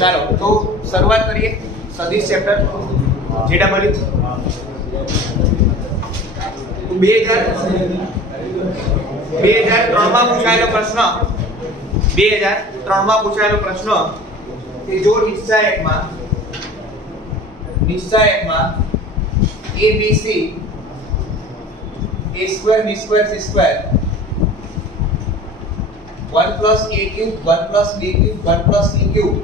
ચાલો તો શરૂઆત કરીએ સદિશ ચેપ્ટર જેડબલ્યુ 2003 માં પૂછાયેલો પ્રશ્ન 2003 માં પૂછાયેલો પ્રશ્ન કે જો નિશ્ચાયકમાં ABC a square b square c square 1 plus a cube 1 plus b cube 1 plus c cube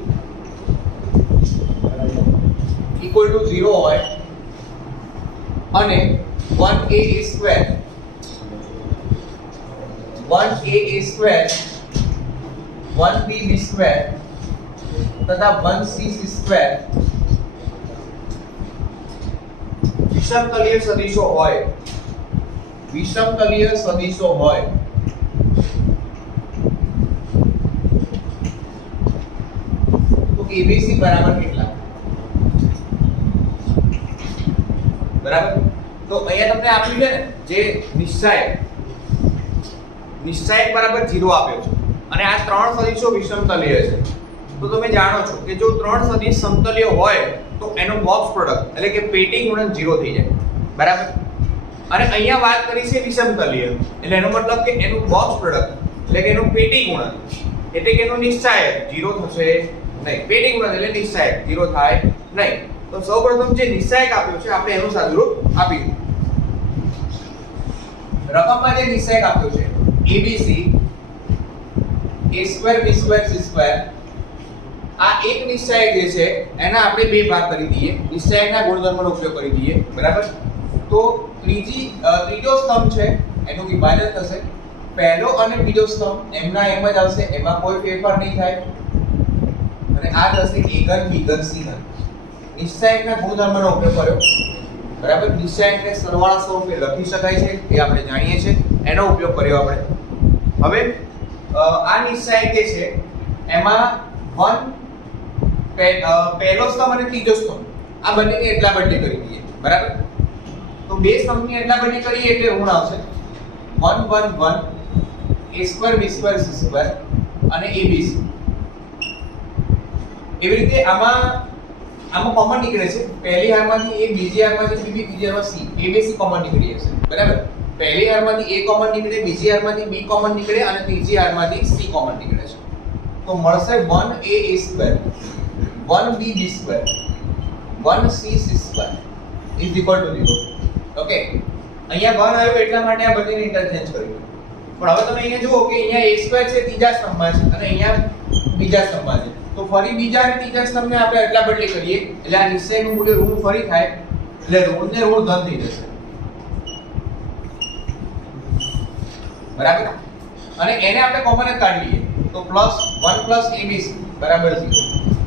equal to 0 હોય અને 1a square 1b square તથા 1c square વિષમતલીય સદિશો હોય તો ABC બરાબર કેટલા? બરાબર તો અહીંયા તમને આપ્યું છે ને જે નિશ્ચાયક બરાબર 0 આપ્યો છે અને આ ત્રણ સદિશો વિષમતલીય છે તો તમે જાણો છો કે જો ત્રણ સદિશ સમતલીય હોય તો એનો બોક્સ પ્રોડક્ટ એટલે કે પેટી ગુણન 0 થઈ જાય. બરાબર અને અહીંયા વાત કરી છે વિષમતલીય એટલે એનો મતલબ કે એનું બોક્સ પ્રોડક્ટ એટલે કે એનું પેટી ગુણન એટલે કે એનું નિશ્ચાયક 0 થશે નહીં. પેટી ગુણન એટલે નિશ્ચાયક 0 થાય નહીં. તો સૌપ્રથમ જે નિશ્ચાયક આપ્યો છે આપણે એનું સાદુરૂપ આપી દઈએ. રકમમાં જે નિશ્ચાયક આપ્યો છે ABC a square b square c square આ એક નિશ્ચાયક જે છે એના આપણે બે ભાગ કરી દઈએ. નિશ્ચાયકના ગુણધર્મનો ઉપયોગ કરી દઈએ. બરાબર તો ત્રીજો સ્તંભ છે એનું વિભાજન થશે. પહેલો અને બીજો સ્તંભ એમના એમ જ આવશે, એમાં કોઈ ફેરફાર નહીં થાય અને આ થશે a ઘન b ઘન c ઘન. નિશ્ચાયકના ગુણધર્મનો ઉપયોગ કર્યો. બરાબર નિશ્ચાયકને સરવાળા સ્વરૂપે લખી શકાય છે એ આપણે જાણીએ છીએ, એનો ઉપયોગ કર્યો આપણે. હવે આ નિશ્ચાયક જે છે એમાં પહેલો સ્તંભ અને ત્રીજો સ્તંભ આ બંનેની એટલા બદલી કરી દઈએ. બરાબર તો બે સ્તંભની એટલા બદલી કરીએ એટલે ઋણ આવશે 1 1 1 a square b square c square અને abc. એવી રીતે આમાં કોમન નીકળે છે. પહેલી હારમાંથી a, બીજી હારમાંથી b, ત્રીજી હારમાંથી c, abc કોમન નીકળી જશે. બરાબર પહેલી હારમાંથી a કોમન નીકળે, બીજી હારમાંથી b કોમન નીકળે અને ત્રીજી હારમાંથી c કોમન નીકળે છે. તો મળશે 1a square 1b square 1c square is equal to 0. Okay અહીંયા 1 આવ્યો એટલા માટે આ બંનેને ઇન્ટરચેન્જ કરી દો. પણ હવે તમે અહીંયા જુઓ કે અહીંયા a square છે ત્રીજા સ્તંભમાં છે અને અહીંયા બીજા સ્તંભમાં છે. તો ફરી બીજા અને ત્રીજા સ્તંભને આપણે એટલા બદલી કરીએ એટલે આ નિશ્ચયનું મૂલ્ય ઋણ ફરી થાય એટલે ઋણને ઋણ ધન થઈ જશે. બરાબર અને એને આપણે કોમન જ કાઢી લઈએ તો +1 + abc બરાબર 0.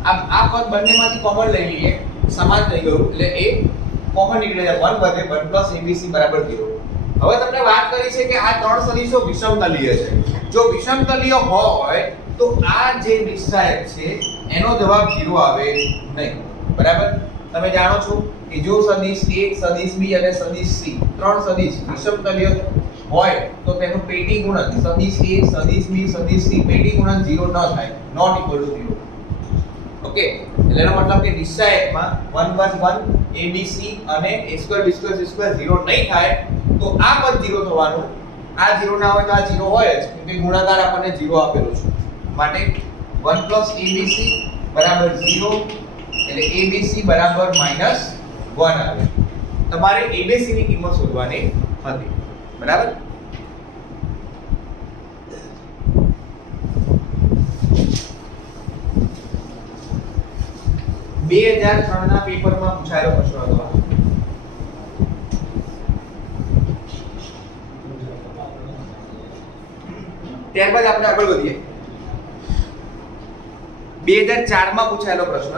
આ પદ બંનેમાંથી કોમન લઈ લઈએ, સમાન થઈ ગયું એટલે એ કોમન નીકળે છે 1 વધે 1 + abc બરાબર 0. હવે તમને વાત કરી છે કે આ ત્રણ સદિશો વિષમતલીય છે. જો વિષમતલીય હોય તો આ જે નિશ્ચાયક છે એનો જવાબ 0 આવે નહીં. બરાબર તમે જાણો છો કે જો સદિશ A, સદિશ B અને સદિશ C ત્રણ સદિશ વિષમતલીય હોય તો તેનું પેટી ગુણન સદિશ A, સદિશ B, સદિશ C પેટી ગુણન 0 ન થાય, નોટ ઇક્વલ ટુ 0. ઓકે એટલે એનો મતલબ કે નિશ્ચાયકમાં 1 1 1 abc અને a square b square c square 0 નહીં થાય તો આ પદ 0 થવાનું. આ 0 ના હોય તો આ 0 હોય જ કેમ કે ગુણાકાર આપણને 0 આપેલો છે. માટે 1 + abc બરાબર 0 એટલે abc બરાબર -1 આવે. તમારે abc ની કિંમત શોધવાની હતી. બરાબર 2003 ના પેપરમાં પૂછાયેલો પ્રશ્ન હતો. ત્યારબાદ આપણે આગળ વધીએ. 2004 માં પૂછાયેલો પ્રશ્ન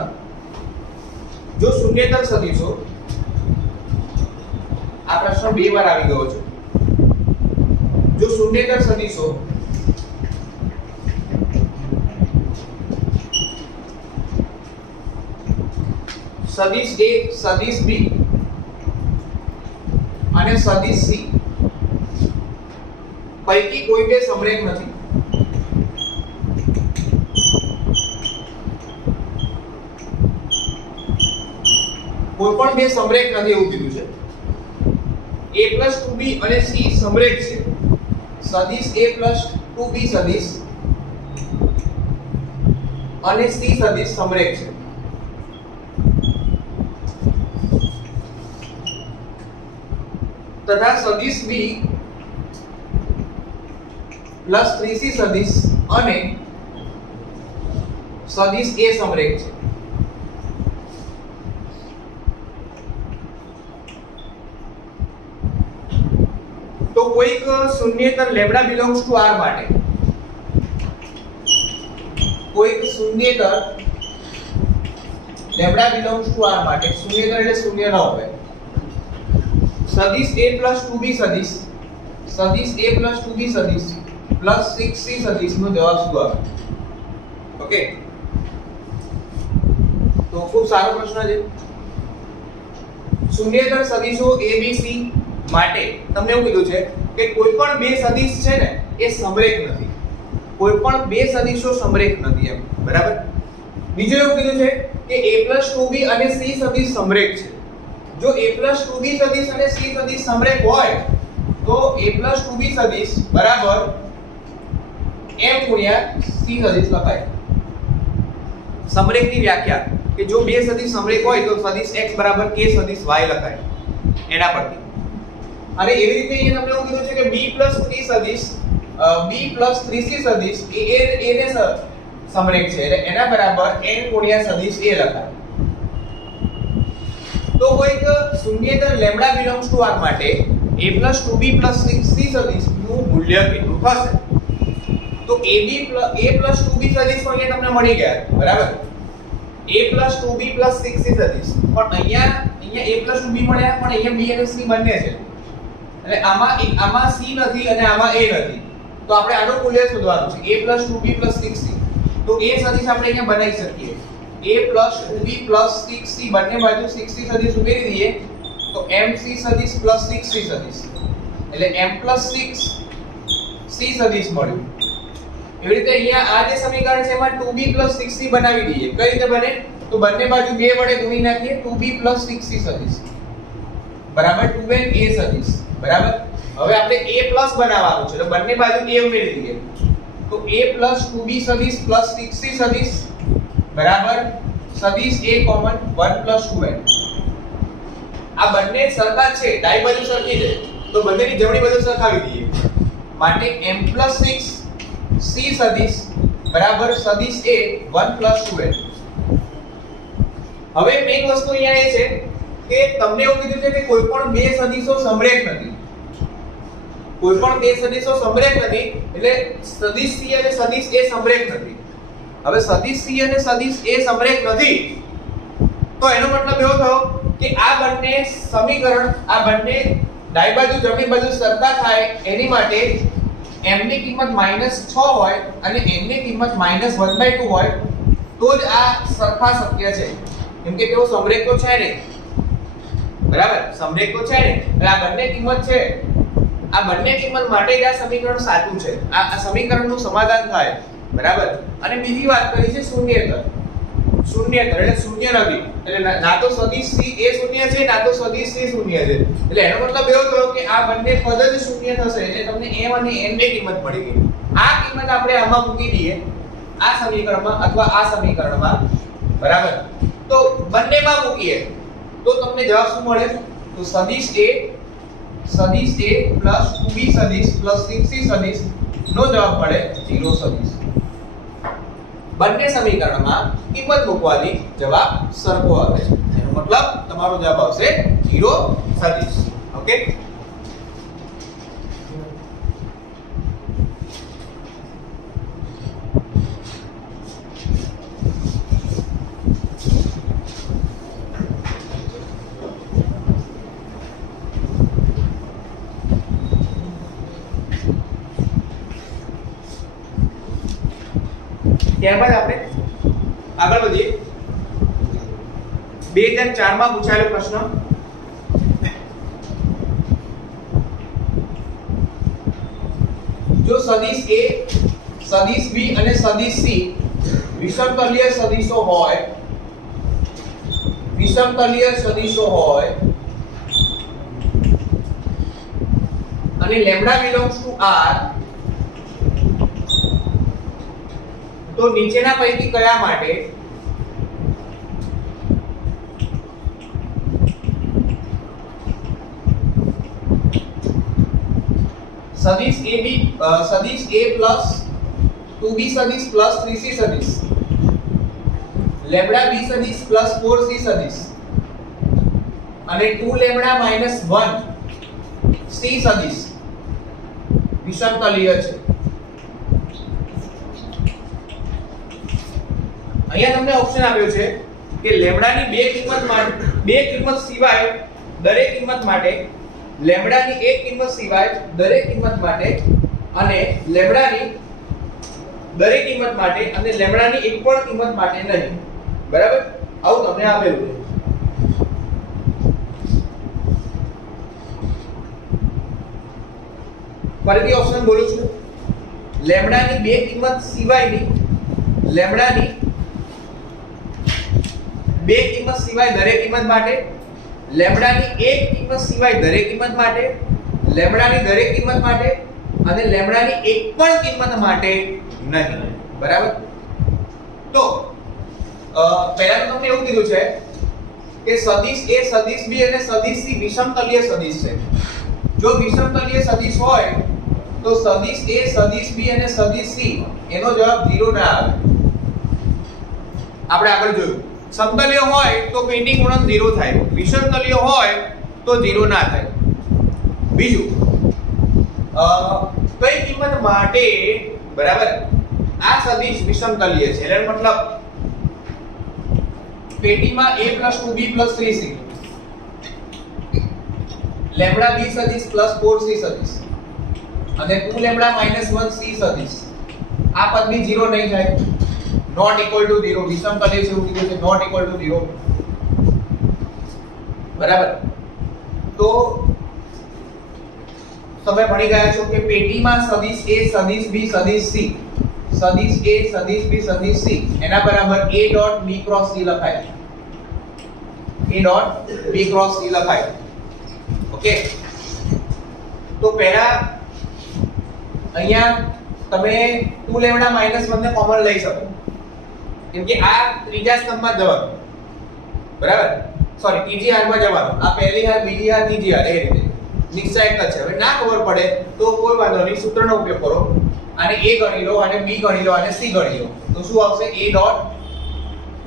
જો શૂન્યેતર સદિશો આ પ્રશ્ન બે વાર આવી ગયો છે. જો શૂન્યેતર સદિશો સદિશ A, સદિશ B અને સદિશ C પૈકી કોઈ બે સમરેખ નથી કોઈ પણ બે સમરેખ નથી એવું કીધું છે. a + 2b અને c સમરેખ છે. સદિશ a + 2b સદિશ અને c સદિશ સમરેખ છે. તથા સદિશ b + 3c સદિશ અને સદિશ a સમરેખ છે. તો કોઈક શૂન્યેતર લેમ્ડા બિલોંગ્સ ટુ R માટે કોઈક શૂન્યેતર લેમ્ડા બિલોંગ્સ ટુ R માટે શૂન્યેતર એટલે શૂન્ય ન હોય સદિશ a + 2b સદિશ a + 2b સદિશ પ્લસ 6c સદિશ નો જવાબ શું આવે? ઓકે, તો ખૂબ સારો પ્રશ્ન છે. શૂન્યેતર સદિશો a b c માટે તમને એવું કીધું છે કે કોઈ પણ બે સદિશ છે ને એ સમરેખ નથી. કોઈ પણ બે સદિશો સમરેખ નથી એમ, બરાબર. બીજું એવું કીધું છે કે a + 2b અને c સદિશ સમરેખ છે. જો a + 2b સદિશ અને c સદિશ સમરેખ હોય તો a + 2b સદિશ બરાબર m ગુણ્યા c સદિશ લખાય. સમરેખની વ્યાખ્યા કે જો બે સદિશ સમરેખ હોય તો સદિશ x બરાબર k સદિશ y લખાય એના પરથી. અને એવી રીતે અહીંયા તમને એવું કીધું છે કે b + 3 સદિશ b + 3c સદિશ એ ને સમરેખ છે એટલે એના બરાબર n ગુણ્યા સદિશ a લખાય. તો કોઈક શૂન્યેતર લેમ્ડા બિલોંગ્સ ટુ R માટે a + 2b + 6c સદિશ નું મૂલ્ય કેટલું થશે? તો a + 2b સદિશ તો અહીંયા તમને મળી ગયા, બરાબર. a + 2b + 6c સદિશ પણ અહીંયા a + 2b મળ્યા પણ અહીંયા b અને c બંને છે એટલે આમાં c નથી અને આમાં a નથી. તો આપણે આનું મૂલ્ય શોધવાનું છે a + 2b + 6c. તો a સદિશ આપણે અહીંયા બનાવી શકીએ a + 2b + 6c બંને બાજુ 6c સદિશ ઉમેરી દઈએ તો mc સદિશ + 6c સદિશ એટલે m + 6c સદિશ મળ્યું. એવી રીતે અહીંયા આ જે સમીકરણ છે એમાં 2b + 6c બનાવી દઈએ. કઈ રીતે બને? તો બંને બાજુ 2 વડે ગુણી નાખીએ 2b + 6c સદિશ બરાબર 2n a સદિશ બરાબર. હવે આપણે a પ્લસ બનાવવાનું છે તો બંને બાજુ a ઉમેરી દઈએ તો a + 2b સદિશ + 6c સદિશ બરાબર સદિશ a કોમન 1 + 2n. આ બંને સરખા છે, ડાઈ બાજુ સરખી છે તો બંનેની જમણી બાજુ સરખાવી દઈએ માટે m + 6c સદિશ બરાબર સદિશ a 1 + 2n. હવે મેઈન વસ્તુ અહીંયા એ છે કે તમને એવું કીધું છે કે કોઈ પણ બે સદિશો સમરેખ નથી. કોઈ પણ બે સદિશો સમરેખ નથી એટલે સદિશ c અને સદિશ a સમરેખ નથી. હવે સદિશ c અને સદિશ a સમરેખ નથી તો એનો મતલબ એવો થયો કે આ બંને સમીકરણ આ બંને ડાઈ બાજુ જમણી બાજુ સરખા થાય એની માટે m ની કિંમત -6 હોય અને n ની કિંમત -1/2 હોય તો જ આ સરખા શક્ય છે. કેમ કે તેઓ સમરેખ તો છે ને, બરાબર. સમરેખ તો છે ને એટલે આ બંને કિંમત છે. આ બંને કિંમત માટે જ આ સમીકરણ સાચું છે. આ સમીકરણનું સમાધાન થાય, બરાબર. અને બીજી વાત કરી છે શૂન્યેતર. શૂન્યેતર એટલે શૂન્ય નથી એટલે ના તો સદિશ c એ શૂન્ય છે ના તો સદિશ c શૂન્ય છે એટલે એનો મતલબ એવો થયો કે આ બંને પદ જ શૂન્ય થશે એટલે તમને m અને n ની કિંમત મળી ગઈ. આ કિંમત આપણે આમાં મૂકી દઈએ આ સમીકરણમાં અથવા આ સમીકરણમાં, બરાબર. તો બંનેમાં મૂકીએ તો તમને જવાબ શું મળે? તો સદિશ a + 2b સદિશ + 6c સદિશ નો જવાબ મળે 0 સદિશ. બંને સમીકરણમાં કિંમત મૂકવાથી જવાબ સરખો આવે છે. એનો મતલબ તમારો જવાબ આવશે 0 સદિશ. ઓકે, ત્યારબાદ આપણે આગળ વધીએ 2004 માં પૂછાયેલો પ્રશ્ન. જો સદિશ a, સદિશ b અને સદિશ c વિષમતલીય સદિશો હોય વિષમતલીય સદિશો હોય અને લેમ્બડા બિલોંગ્સ ટુ R, તો નીચેના પૈકી કયા માટે सदिश AB सदिश A प्लस 2B सदिश प्लस 3C सदिश लेम्बडा B सदिश प्लस 4C सदिश અને 2 લેમ્બડા માઈનસ 1 C સદિશ વિષમતલીય છે. અહીંયા તમને ઓપ્શન આપ્યો છે કે લેમ્બડાની બે કિંમત સિવાય દરેક કિંમત માટે, લેમ્બડાની એક કિંમત સિવાય દરેક કિંમત માટે અને લેમ્બડાની દરેક કિંમત માટે અને લેમ્બડાની એક પણ કિંમત માટે નહીં. બરાબર, આવું તમને આપેલું છે. ફરીથી ઓપ્શન બોલું છું. લેમ્બડાની બે કિંમત સિવાયની, લેમ્બડાની બે કિંમત સિવાય દરેક કિંમત માટે, લેમ્બડાની એક કિંમત સિવાય દરેક કિંમત માટે, લેમ્બડાની દરેક કિંમત માટે અને લેમ્બડાની એક પણ કિંમત માટે નહીં. બરાબર, તો પહેલા તો તમને એવું કીધું છે કે સદિશ A, સદિશ B અને સદિશ C વિષમતલીય સદિશ છે. જો વિષમતલીય સદિશ હોય તો સદિશ A, સદિશ B અને સદિશ C એનો જવાબ 0 ના આવે. આપણે આગળ જોયું, સમતલીય હોય તો પેટી ગુણન 0 થાય, વિષમતલીય હોય તો 0 ના થાય. બીજું, કઈ કિંમત માટે બરાબર આ સદિશ વિષમતલીય છે, એટલે મતલબ પેટીમાં A 2B 3C, lambda B સદિશ 4C સદિશ અને 2 લેમ્બડા -1 C સદિશ, આ પદ બી 0 નહીં થાય. નોટ ઇક્વલ ટુ 0, વિષમતલીય છે એવું કીધું છે, નોટ ઇક્વલ ટુ 0. બરાબર, તો તમે ભણી ગયા છો કે પેટીમાં સદિશ A, સદિશ B, સદિશ C, સદિશ A, સદિશ B, સદિશ C એના બરાબર A dot B cross C લખાય, A dot B cross C લખાય. ઓકે, તો પહેલા અહીંયા તમે 2 લેમ્બડા -1 ને કોમન લઈ શકો, કેમ કે આ ત્રીજા સ્તંભમાં જવાનું. બરાબર, સોરી ત્રીજી હારમાં જવાનું. આ પહેલી હાર, બીજી હાર, ત્રીજી હાર, એ રીતે નિશ્ચય એક જ છે. હવે ના ખબર પડે તો કોઈ વાંધો નહીં, સૂત્રનો ઉપયોગ કરો. આને A ગણી લો, આને B ગણી લો, આને C ગણી લો, તો શું આવશે? A dot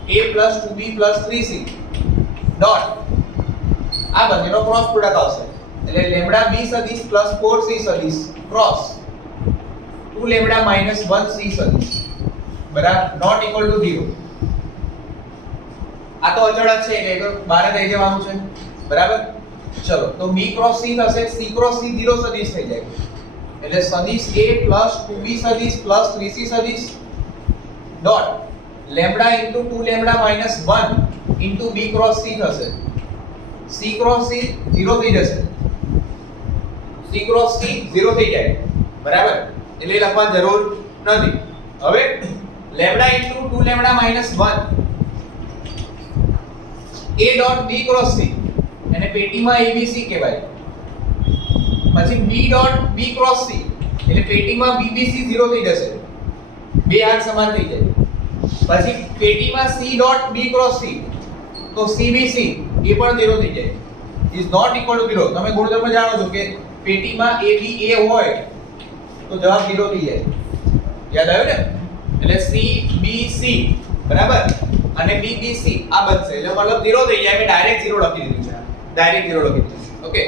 A + 2B + 3C dot આ બંનેનો ક્રોસ પ્રોડક્ટ આવશે, એટલે લેમ્બડા B સદિશ + 4C સદિશ ક્રોસ 2 લેમ્બડા -1 C સદિશ બરાબર નોટ ઇક્વલ ટુ 0. આ તો અચળ છે એટલે તો બહાર રહી જવાનું છે. બરાબર, ચલો તો B ક્રોસ C થશે, C ક્રોસ C 0 સદિશ થઈ જાય, એટલે સદિશ A + 2B સદિશ + 3C સદિશ dot lambda * 2 lambda -1 * B cross C થશે. C ક્રોસ C 0 થઈ જશે, C ક્રોસ C 0 થઈ જાય. બરાબર, એટલે લખવાની જરૂર નથી. હવે lambda * 2 lambda -1 A dot B cross C એને પેટીમાં ABC કહેવાય. પછી B dot B cross C એટલે પેટીમાં BBC 0 થઈ જશે, બે હાર સમાન થઈ જાય. પછી પેટીમાં C dot B cross C તો CBC એ પણ 0 થઈ જાય, ઇઝ નોટ ઇક્વલ ટુ 0. તમે ગુણધર્મ જાણો છો કે પેટીમાં ABA હોય તો જવાબ 0 થઈ જાય. યાદ આવ્યું ને? એટલે CBC બરાબર અને BBC આ બનશે, એટલે મતલબ 0 થઈ જાય. મેં ડાયરેક્ટ 0 લખી દીધું છે, ડાયરેક્ટ 0 લખી દીધું છે. ઓકે,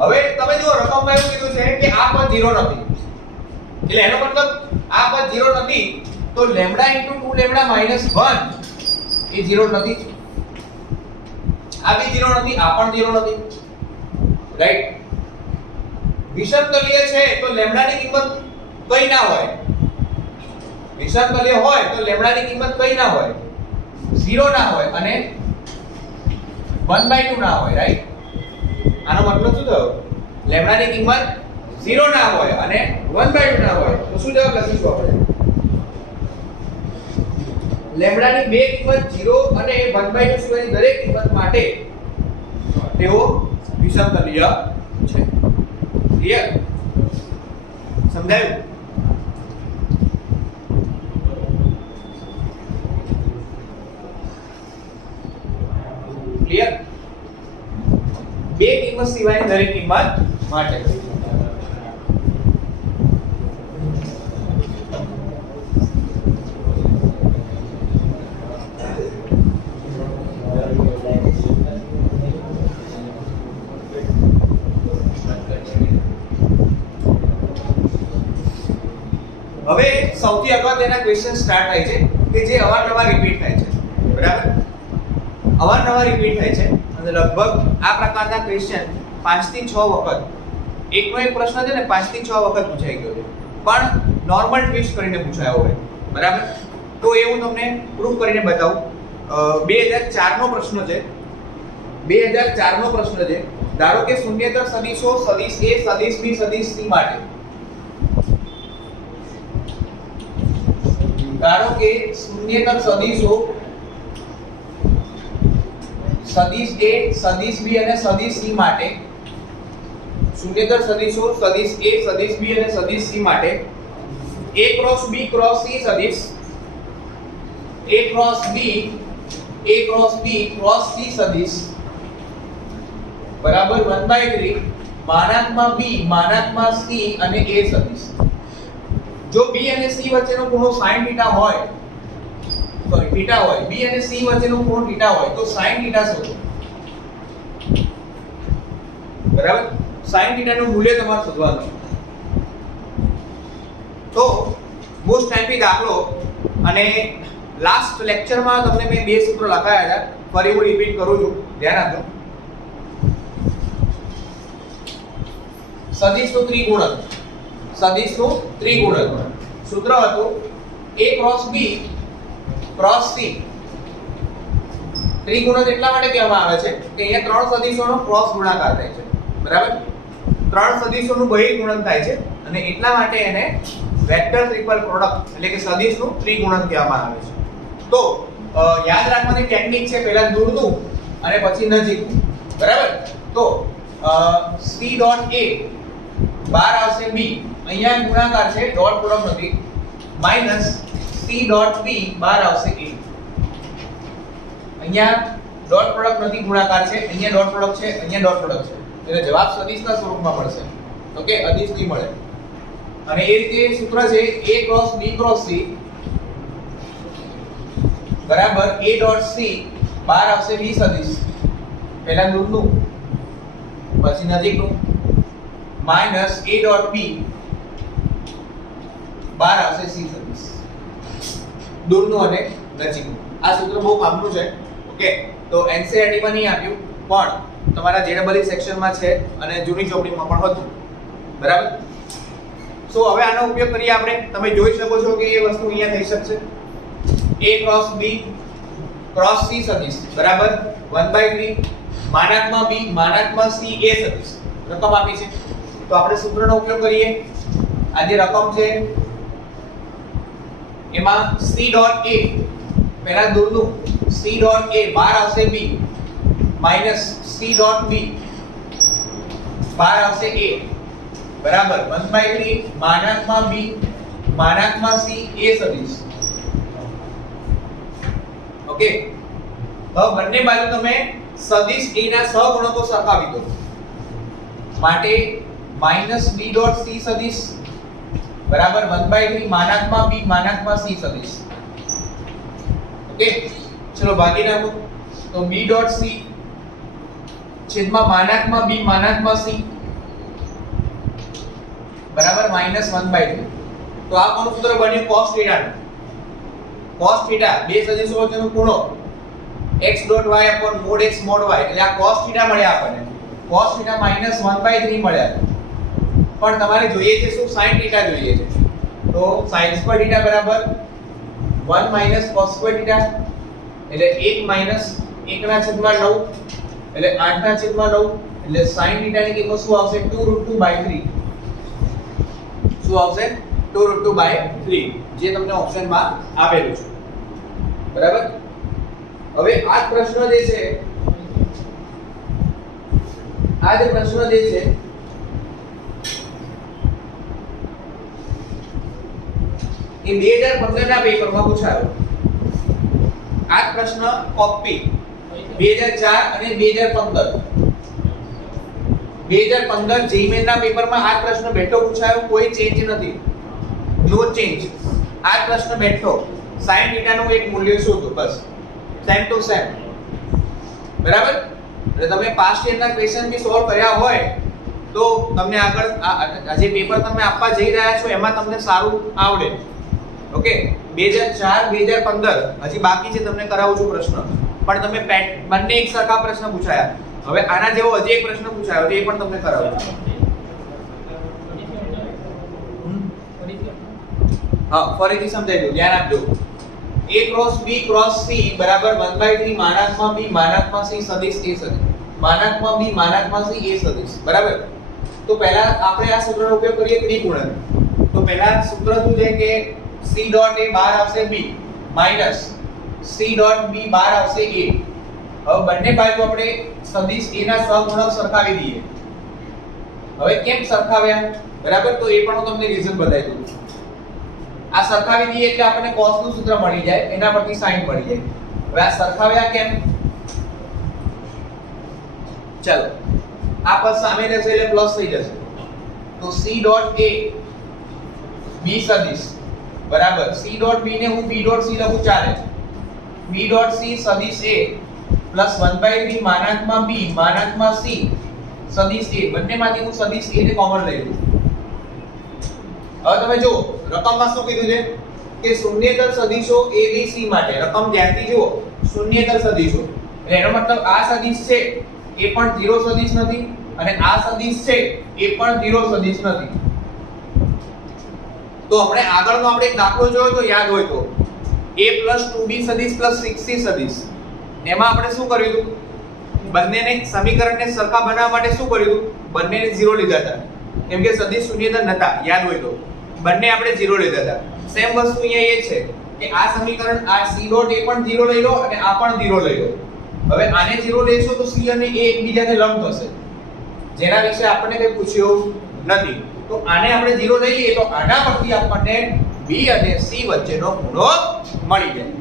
હવે તમે જો રકમમાં એવું કીધું છે કે આ પદ 0 નથી, એટલે એનો મતલબ આ પદ 0 નથી, તો લેમ્બડા * 2 લેમ્બડા -1 એ 0 નથી, આ બી 0 નથી, આ પણ 0 નથી. રાઈટ, વિષમતલીય છે તો લેમ્બડાની કિંમત કઈ ના હોય, વિષમતલીય હોય તો લેમ્બડાની કિંમત કઈ ના હોય, 0 ના હોય અને 1/2 ના હોય. રાઈટ, આનો મતલબ શું થયો? લેમ્બડાની કિંમત 0 ના હોય અને 1/2 ના હોય, તો શું જવાબ લખીશું આપણે? લેમ્બડાની બે કિંમત 0 અને 1/2 સિવાયની દરેક કિંમત માટે તેઓ વિષમતલીય છે. ક્લિયર? સમજાયું? ક્લિયર? બે કિંમત સિવાયની દરેક કિંમત માટે. હવે સૌથી અગત્યના ક્વેશ્ચન સ્ટાર્ટ થાય છે કે જે અવારનવાર રિપીટ થાય છે. બરાબર? અવારનવાર રિપીટ થાય છે અને લગભગ આ પ્રકારના ક્વેશ્ચન 5 થી 6 વખત એકનો એક પ્રશ્ન છે ને 5 થી 6 વખત પૂછાઈ ગયો છે, પણ નોર્મલ ટ્વિસ્ટ કરીને પૂછાયો હોય. બરાબર? તો એ હું તમને પ્રૂફ કરીને બતાવું. 2004 નો પ્રશ્ન છે. 2004 નો પ્રશ્ન છે. ધારો કે શૂન્યેતર સદિશો સદિશ A સદિશ B સદિશ C માટે. ધારો કે શૂન્યેતર સદિશો સદિશ A સદિશ B અને સદિશ C માટે, શૂન્યેતર સદિશો સદિશ A સદિશ B અને સદિશ C માટે A cross B cross C સદિશ A cross B cross C સદિશ બરાબર 1/3 માનાંકમાં B માનાંકમાં C અને A સદિશ. જો B અને C વચ્ચેનો ખૂણો sin θ હોય, સોરી θ હોય, B અને C વચ્ચેનો ખૂણો θ હોય તો sin θ શોધો. બરાબર? sin θ નું મૂલ્ય તમારે શોધવાનું. તો મોસ્ટ ટાઈમથી દાખલો અને લાસ્ટ લેક્ચરમાં તમને મેં બે સૂત્રો લખાયા હતા, ફરી હું રિપીટ કરું છું, ધ્યાન આપજો. સદિશનું ત્રિગુણક, સદિશનું ત્રિગુણક સૂત્ર હતું A cross B cross C. ત્રિગુણક એટલા માટે કહેવામાં આવે છે કે અહીંયા ત્રણ સદિશોનો ક્રોસ ગુણાકાર થાય છે. બરાબર? ત્રણ સદિશોનું બહિર્ગુણન થાય છે અને એટલા માટે એને વેક્ટર ટ્રિપલ પ્રોડક્ટ એટલે કે સદિશનું ત્રિગુણન કહેવામાં આવે છે. તો યાદ રાખવાની ટેકનિક છે પહેલા દૂરનું અને પછી નજીકનું. બરાબર? તો C ડોટ A બહાર આવશે B, અહીંયા ગુણાકાર છે, ડોટ પ્રોડક્ટ નથી, માઈનસ C ડોટ B બહાર આવશે A. અહીંયા ડોટ પ્રોડક્ટ નથી, ગુણાકાર છે, અહીંયા ડોટ પ્રોડક્ટ છે, અહીંયા ડોટ પ્રોડક્ટ છે. એટલે જવાબ સદિશના સ્વરૂપમાં મળશે. ઓકે? અદિશ નહીં મળે. અને એ રીતે સૂત્ર છે A cross B cross C બરાબર A ડોટ C બહાર આવશે B સદિશ, પહેલા દૂરનું પછી નજીકનું, માઈનસ A ડોટ B બહાર આવશે C સદિશ, દૂરનું અને નજીકનું. આ સૂત્ર બહુ કામનું છે. ઓકે? તો NCERT માં નહીં આપ્યું પણ તમારા JEE સેક્શનમાં છે અને જૂની ચોપડીમાં પણ હતું. બરાબર? સો હવે આનો ઉપયોગ કરીએ આપણે. તમે જોઈ શકો છો કે એ વસ્તુ અહીંયા થઈ શકશે. A cross B cross C સદિશ બરાબર 1/3 માનાંકમાં B માનાંકમાં C A સદિશ રકમ આપી છે. તો આપણે સૂત્રનો ઉપયોગ કરીએ. આ જે રકમ છે એમાં C ડોટ A પહેલા દૂરનું C ડોટ A બહાર આવશે B minus C dot B બહાર આવશે A બરાબર 1/3 માનાંકમાં B માનાંકમાં C A સદિશ. ઓકે? હવે બંને બાજુ તમે સદિશ A ના સહગુણકો સરખાવી દો. માટે માઈનસ B ડોટ C સદિશ બરાબર 1/3 માનાંકમાં B માનાંકમાં C સદિશ. ઓકે? ચલો ભાગી નાખો. તો B ડોટ C છેદમાં માનાંકમાં B માનાંકમાં C બરાબર માઈનસ 1/3. તો આ કોનું સૂત્ર બન્યું? cos θ નું. cos θ બે સદિશો વચ્ચેનો ખૂણો x dot y upon mod x mod y એટલે આ cos θ મળ્યા આપણને. cos θ માઈનસ 1/3 મળ્યા. પણ તમારે જોઈએ છે શું? sin θ જોઈએ છે. તો sin સ્ક્વેર θ બરાબર 1 માઈનસ cos સ્ક્વેર θ એટલે 1 માઈનસ 1 ના છેદમાં 9 એટલે 8 ના છેદમાં 9 એટલે sin θ ની કિંમત શું આવશે? 2√2/3. શું આવશે? 2√2/3 જે તમને ઓપ્શનમાં આપેલું છે. બરાબર. હવે આ પ્રશ્ન જે છે એ 2015 ના પેપરમાં પૂછાયો. આ પ્રશ્ન કોપી 2004 અને 2015 જીમેન ના પેપરમાં આ પ્રશ્ન બેઠો પૂછાયો, કોઈ ચેન્જ નથી, નો ચેન્જ. આ પ્રશ્ન બેઠો sin θ નું એક મૂલ્ય શોધો, બસ સેમ ટુ સેમ. બરાબર. એટલે તમે પાસ્ટ યર ના ક્વેશ્ચન બી સોલ્વ કર્યા હોય તો તમને આગળ આ જે પેપર તમે આપવા જઈ રહ્યા છો એમાં તમને સારું આવડે. ઓકે. 2004 2015 હજી બાકી છે, તમને કરાવું છું પ્રશ્ન, પણ તમે બંને એક સરખા પ્રશ્ન પૂછાયા. હવે આના જેવો હજી એક પ્રશ્ન પૂછાયો તો એ પણ તમને કરાવું છું. હા, ફરીથી સમજાઈ દઉં, ધ્યાન આપજો. a cross b cross c બરાબર 1/3 માનાંકમાં b માનાંકમાં c સદિશ a સદિશ માનાંકમાં b માનાંકમાં c a સદિશ. બરાબર. તો પહેલા આપણે આ સૂત્રનો ઉપયોગ કરીએ ત્રિગુણન. તો પહેલા સૂત્ર શું છે કે c ડોટ a બહાર આવશે b minus c dot b બહાર આવશે a. હવે બંને બાજુ આપણે સદિશ a ના સહગુણક સરખાવી દઈએ. હવે કેમ સરખાવ્યા? બરાબર. તો એ પણ હું તમને રીઝન બતાવી દઉં. આ સરખાવી દઈએ એટલે આપણને cos નું સૂત્ર મળી જાય, એના પરથી sin મળી જાય. હવે આ સરખાવ્યા કેમ? ચલો, આ પદ સામે રહેશે એટલે પ્લસ થઈ જશે. તો c ડોટ a b સદિશ બરાબર c ડોટ b ને હું b ડોટ c લખું ચાલે. b ડોટ c સદિશ a પ્લસ 1/3 માનાંકમાં b માનાંકમાં c સદિશ a. બંનેમાંથી હું સદિશ a ને કોમન લઈ લઉં. હવે તમે જો રકમમાં શું કીધું છે કે શૂન્યેતર સદિશો a b c માટે રકમ ધ્યાનથી જુઓ, શૂન્યેતર સદિશો એટલે એનો મતલબ આ સદિશ છે એ પણ 0 સદિશ નથી અને આ સદિશ છે એ પણ 0 સદિશ નથી. તો આપણે આગળનો આપણે એક દાખલો જોયો તો યાદ હોય તો a 2b સદિશ 6c સદિશ, એમાં આપણે શું કર્યું હતું? બંનેને સમીકરણને સરખા બનાવવા માટે શું કર્યું હતું? બંનેને 0 લીધા હતા, કેમ કે સદિશ શૂન્યેતર નતા, યાદ હોય તો બંને આપણે 0 લીધા હતા. સેમ વસ્તુ અહીંયા એ છે કે આ સમીકરણ આ c ડોટ a પણ 0 લઈ લો અને આ પણ 0 લઈ લો. હવે આને 0 લેશો તો c અને a એકબીજાને લંબ થશે, જેના વિશે આપણને કંઈ પૂછ્યું નથી. તો આને આપણે 0 લઈ લઈએ તો આના પરથી આપણને b અને c વચ્ચેનો ખૂણો મળી જાય.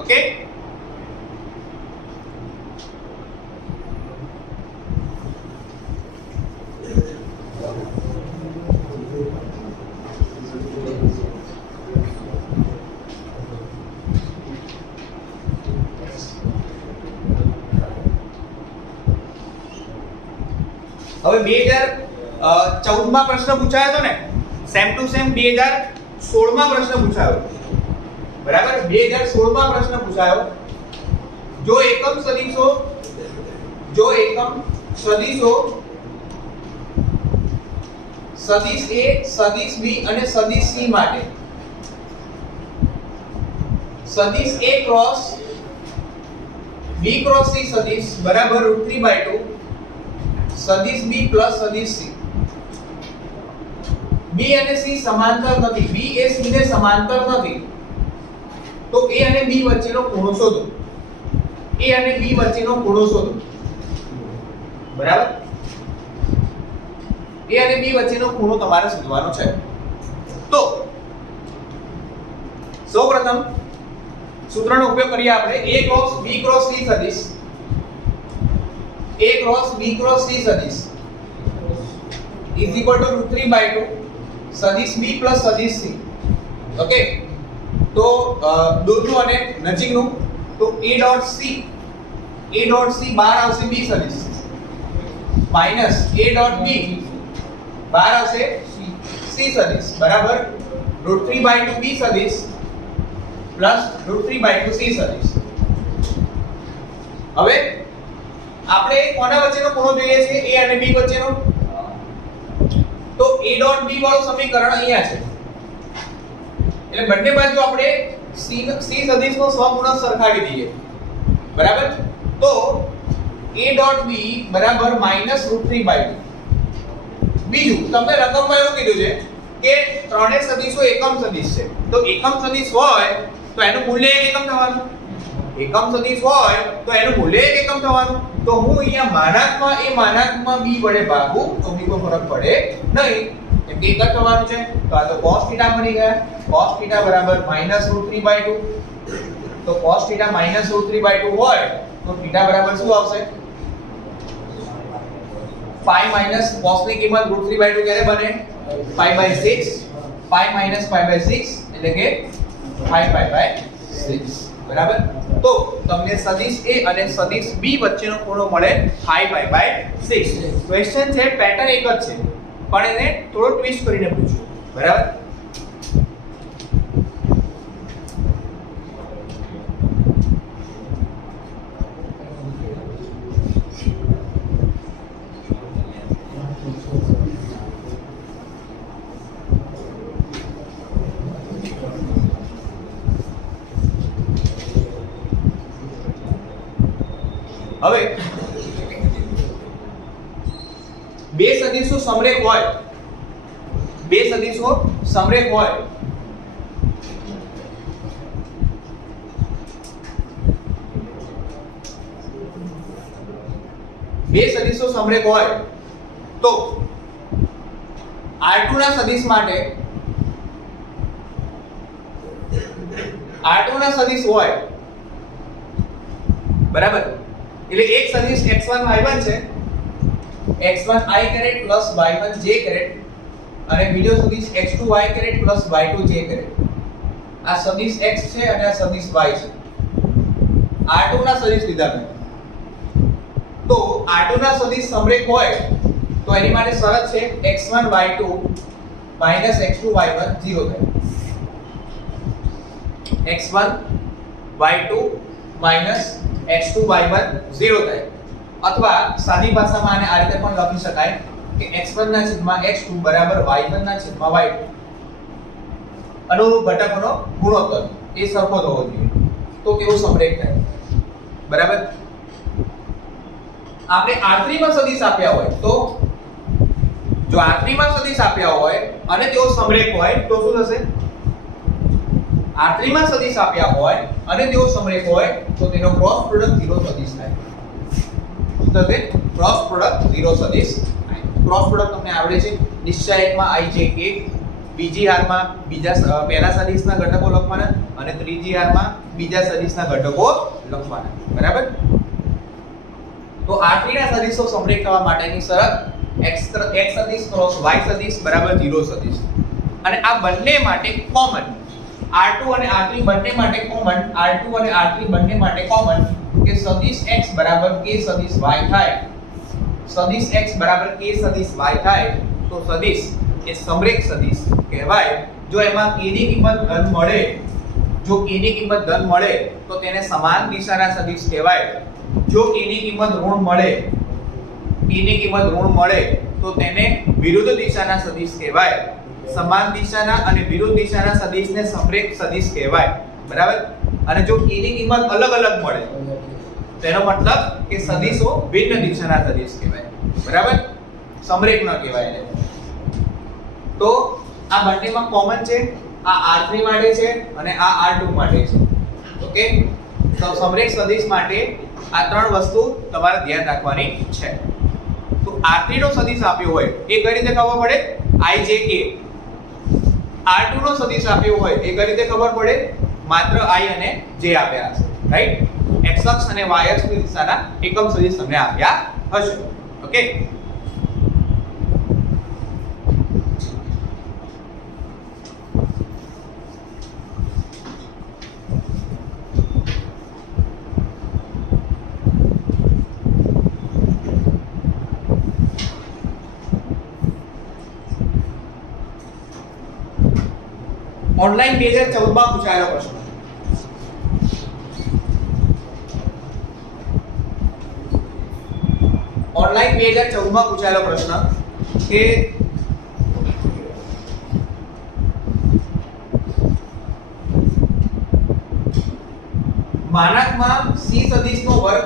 ઓકે. હવે 2014 માં પ્રશ્ન પૂછાયો હતો ને, સેમ ટુ સેમ 2016 માં પ્રશ્ન પૂછાયો. બરાબર. 2016 માં પ્રશ્ન પૂછાયો. જો એકમ સદિશો સદિશ a સદિશ b અને સદિશ c માટે સદિશ a cross b cross c સદિશ બરાબર √3/2 સદિશ b પ્લસ સદિશ c. b અને c સમાંતર નથી, b એ c ને સમાંતર નથી, તો a અને b વચ્ચેનો ખૂણો શોધો. a અને b વચ્ચેનો ખૂણો શોધો. બરાબર. a અને b વચ્ચેનો ખૂણો તમારે શોધવાનો છે. તો સૌપ્રથમ સૂત્રનો ઉપયોગ કરીએ આપણે. a cross b cross c સદિશ a cross b cross c સદિશ is equal to √3/2 સદિશ b plus સદિશ c. ઓકે. તો દૂરનું અને નજીકનું, તો a dot c બહાર આવશે b સદિશ માઈનસ a dot b બહાર આવશે c સદિશ બરાબર √3/2 b સદિશ પ્લસ √3/2 c સદિશ. હવે આપણે કોના વચ્ચેનો ખૂણો જોઈએ છે? a અને b વચ્ચેનો. તો a ડોટ b વાળું સમીકરણ અહીંયા છે, એટલે બંને બાજુ આપણે c સદિશનો સહગુણક સરખાવી દઈએ. બરાબર. તો a ડોટ b બરાબર -√3/2. બીજું તમને રકમમાં એવું કીધું છે કે ત્રણેય સદિશો એકમ સદિશ છે, તો એકમ સદિશ હોય તો એનું મૂલ્ય એક એકમ થવાનું. એકમ સદિશ હોય તો એનું મૂલ્ય એક એકમ થવાનું. તો હું અહીંયા માનાંકમાં a માનાંકમાં b વડે ભાગું તો બી કોઈ ફરક પડે નહીં, કેમ કે એક જ થવાનું છે. તો આ તો cos θ બની ગયા. cos θ બરાબર -√3/2. તો cos θ -√3/2 હોય તો θ બરાબર શું આવશે? pi minus cos ની કિંમત √3/2 ક્યારે બને? pi/6. pi minus pi/6 એટલે કે 5/6. બરાબર. તો તમને સદિશ a અને સદિશ b વચ્ચેનો ખૂણો મળે 5/6. ક્વેશ્ચન છે પેટર્ન એક જ છે પણ એને થોડો ટ્વિસ્ટ કરીને પૂછ્યું. બરાબર. હવે બે સદિશો સમરેખ હોય, બે સદિશો સમરેખ હોય બે સદિશો સમરેખ હોય તો R2 ના સદિશ માટે R2 ના સદિશ હોય બરાબર, એટલે એક સદિશ x1 y1 છે, x1 i caret plus y1 j caret અને બીજો સદિશ x2 y caret plus y2 j caret. આ સદિશ x છે અને આ સદિશ y છે. R2 ના સદિશ લીધા મેં. તો R2 ના સદિશ સમરેખ હોય તો એની માટે શરત છે x1 y2 x2 y1 0 થાય. x1 y2 x2 y1 0 થાય. અથવા સાદી ભાષામાં આને આ રીતે પણ લખી શકાય કે x1 ના છેદમાં x2 બરાબર y1 ના છેદમાં y2. અનુરૂપ ઘટકોનો ગુણોત્તર એ સરખો થવો જોઈએ તો કેવું સમરેખ થાય. બરાબર. આપણે R3 માં સદિશ આપ્યા હોય તો જો R3 માં સદિશ આપ્યા હોય અને તેઓ સમરેખ હોય તો શું થશે? R3 માં સદિશ આપ્યા હોય અને તેઓ સમરેખ હોય તો તેનો ક્રોસ પ્રોડક્ટ 0 સદિશ થાય. શું થશે? ક્રોસ પ્રોડક્ટ 0 સદિશ થાય. ક્રોસ પ્રોડક્ટ તમને આવડે છે. નિશ્ચયકમાં i j k, બીજી હારમાં બીજા પહેલા સદિશના ઘટકો લખવાના અને ત્રીજી હારમાં બીજા સદિશના ઘટકો લખવાના. બરાબર. તો R3 ના સદિશો સમરેખ થવા માટેની શરત x સદિશ ક્રોસ y સદિશ બરાબર 0 સદિશ. અને આ બંને માટે કોમન R2 અને R3 બંને માટે કોમન, R2 અને R3 બંને માટે કોમન કે સદિશ x બરાબર k સદિશ y થાય. સદિશ x બરાબર k સદિશ y થાય તો સદિશ એ સમરેખ સદિશ કહેવાય. જો એમાં k ની કિંમત ધન મળે, જો k ની કિંમત ધન મળે તો તેને સમાન દિશાના સદિશ કહેવાય. જો k ની કિંમત ઋણ મળે, k ની કિંમત ઋણ મળે તો તેને વિરુદ્ધ દિશાના સદિશ કહેવાય. સમાન દિશાના અને વિરુદ્ધ દિશાના સદિશને સમરેખ સદિશ કહેવાય. બરાબર. અને જો k ની કિંમત અલગ અલગ મળે તેનો મતલબ કે સદિશો ભિન્ન દિશાના સદિશ કહેવાય. બરાબર. સમરેખ ન કહેવાય એને. તો આ બંનેમાં કોમન છે. આ R3 માટે છે અને આ R2 માટે છે. ઓકે. તો સમરેખ સદિશ માટે આ ત્રણ વસ્તુ તમારે ધ્યાન રાખવાની છે. તો R3 નો સદિશ આપ્યો હોય એ કઈ રીતે ખબર પડે? i j k. R2 નો સદિશ આપ્યો હોય એ કઈ રીતે ખબર પડે? માત્ર i અને j આપ્યા હશે. રાઈટ. x અક્ષ અને y અક્ષની દિશાના એકમ સદિશ તમને આપ્યા હશે. ઓકે. ઓનલાઈન 2014 માં પૂછાયેલો પ્રશ્ન. ઓનલાઈન 2014 માં પૂછાયેલો પ્રશ્ન કે માનાંકમાં c સદિશનો વર્ગ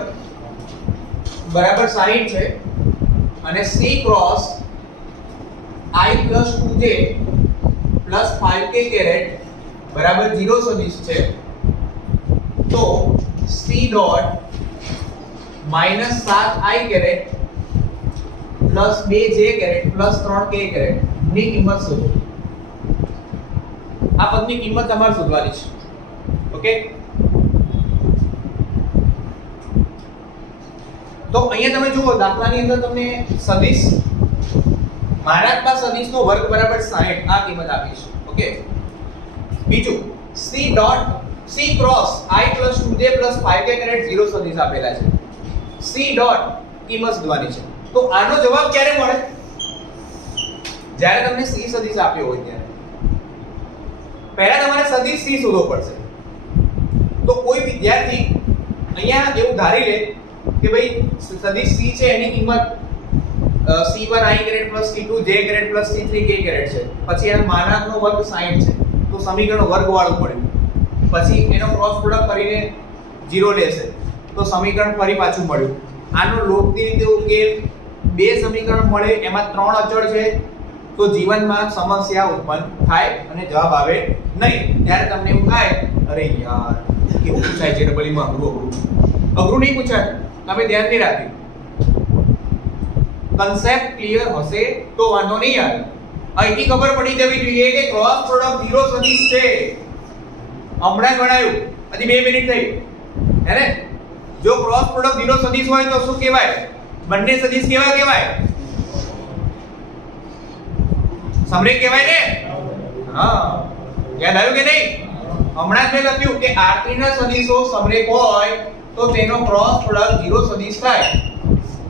બરાબર 60 છે અને c cross i + 2j + 5k caret બરાબર 0 સદિશ છે. તો c dot minus 7i caret plus 2j caret plus 3k caret ની કિંમત શોધો. આ પદની કિંમત તમારે શોધવાની છે. ઓકે, તો અહીંયા તમે જુઓ દાખલાની અંદર તમને સદિશ માનાત્મક સદિશનો વર્ગ બરાબર 60 આ કિંમત આપી છે. ઓકે, બીજું c dot c cross i 2j 5k caret 0 સદિશ આપેલા છે. c ડોટ કિંમત શોધવાની છે. તો આનો જવાબ ક્યારે મળે? જ્યારે તમને c સદિશ આપ્યો હોય ત્યારે. પહેલા તમારે સદિશ c શોધવો પડશે. તો કોઈ વિદ્યાર્થી અહીંયા એવું ધારી લે કે ભાઈ સદિશ c છે એની કિંમત c1i caret c2j caret c3k caret છે. પછી એના માનાંકનો વર્ગ 60 છે. તો સમીકરણનો વર્ગવાળું મળ્યું. પછી એનો ક્રોસ પ્રોડક્ટ કરીને 0 લેશે તો સમીકરણ ફરી પાછું મળ્યું. આનો લોભની રીતે ઉકેલ બે સમીકરણ મળે એમાં 3 અચળ છે તો જીવનમાં સમસ્યા ઉત્પન્ન થાય અને જવાબ આવે નહીં. ત્યારે તમને એવું થાય અરે યાર કેવું પૂછાય છે ડબલ માં અઘરું નહીં પૂછાય. તમે ધ્યાન નહીં રાખ્યું. કન્સેપ્ટ ક્લિયર હશે તો વાંધો નહીં આવે. અહીંથી ખબર પડી જવી જોઈએ કે ક્રોસ પ્રોડક્ટ 0 સદિશ છે. હમણાં ગણાયું હજી 2 મિનિટ થઈ હે. જો ક્રોસ પ્રોડક્ટ 0 સદિશ હોય તો શું કહેવાય? બંને સદિશ કેવા કહેવાય? સમરેખ કહેવાય ને? હા, યાદ આવ્યું કે નહીં? હમણાં જ મેં લખ્યું કે R3 ના સદિશો સમરેખ હોય તો તેનો ક્રોસ પ્રોડક્ટ 0 સદિશ થાય.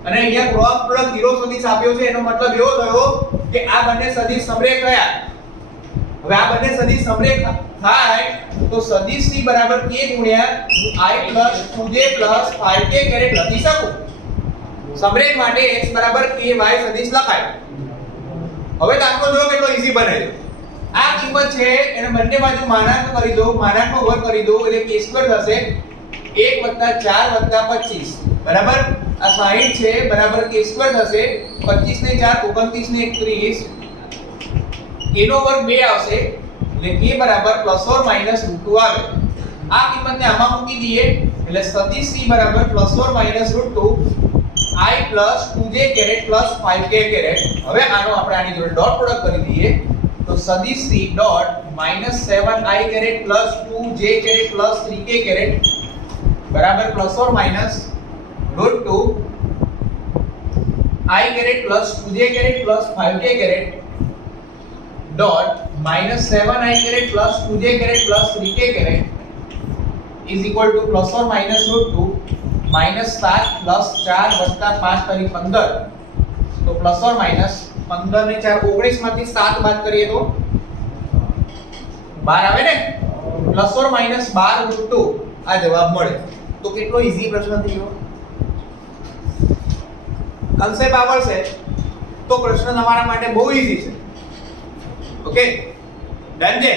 અને અહીંયા ક્રોસ પ્રોડક્ટ 0 સદિશ આપ્યો છે એનો મતલબ એવો થયો કે આ બંને સદિશ સમરેખ થયા. હવે આ બંને સદિશ સમરેખ થાય તો સદિશ c બરાબર k ગુણ્યા i 2j 5k કેરેટ લખી શકું. સમરેખ માટે x બરાબર ky સદિશ લખાય. હવે દાખલો જો કેટલો ઈઝી બને છે. આ કિંમત છે એને બંને બાજુ માનાંક કરી દો, માનાંકનો વર્ગ કરી દો એટલે k2 થશે 1 + 4 + 25 બરાબર. આ 60 છે બરાબર k2 થશે 25 ને 4 29 ને 31 k નો વર્ગ 2 આવશે એટલે k બરાબર ±√2 આવે. આ કિંમતને આમાં મૂકી દઈએ એટલે સદિશ c બરાબર ±√2 i 2j caret 5k caret. હવે આનો આપણે આની જોડે ડોટ પ્રોડક્ટ કરી દઈએ તો સદિશ c dot -7i caret 2j caret 3k caret બરાબર ±√2 i caret 2j caret 5k caret dot -7i caret 2j caret 3k caret is equal to ±√2 -7 + 4 + 5 કરી 15. તો ±15 ને 4 19 માંથી 7 બાદ કરીએ તો 12 આવે ને. ±12√2 આ જવાબ મળે. તો કેટલો ઈઝી પ્રશ્ન થયો. કન્સેપ્ટ આવડશે તો પ્રશ્ન તમારા માટે બહુ ઈઝી છે. ઓકે, ડન છે.